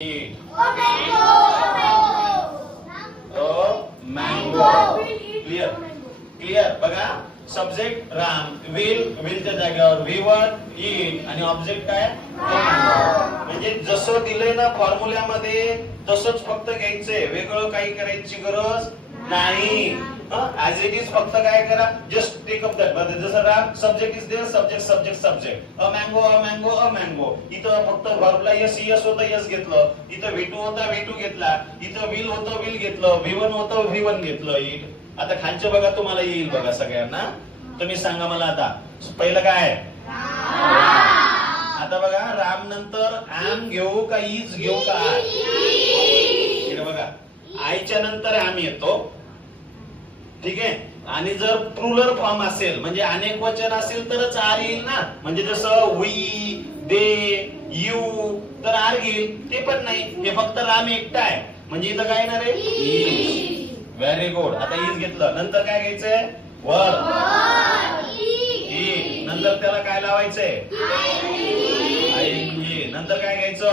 Mango. Clear clear. बघा subject Ram, विलच्या जागेवर V1 ईट आणि ऑब्जेक्ट काय म्हणजे जसं दिलंय ना फॉर्म्युल्यामध्ये तसंच फक्त घ्यायचंय, वेगळं काही करायची गरज नाही. ऍज इट इज फक्त काय करा, जस्ट टेक अप दॅट. जसं Ram subject is there, subject subject subject. A mango a mango a mango. इथं फक्त व्हर्बला यस होतं यस घेतलं, इथं V2 होता V2 घेतला, इथं विल होतं विल घेतलं, V1 होतं V1 घेतलं. इट. आता खालचं बघा तुम्हाला येईल बघा सगळ्यांना. तुम्ही सांगा मला आता पहिलं काय. आता बघा राम नंतर ऍम घेऊ का इज घेऊ का. इकडे बघा आयच्या नंतर ऍम येतो, ठीक आहे. आणि जर प्लुरल फॉर्म असेल म्हणजे अनेक वचन असेल तरच आर येईल ना. म्हणजे जसं वी दे यू तर आर घेईल, ते पण नाही. हे फक्त राम एकटा आहे म्हणजे इथं काय येणार आहे. Very good. आता इज घेतलं, नंतर काय घ्यायचंय वर ई, नंतर त्याला काय लावायचंय ING, नंतर काय घ्यायचं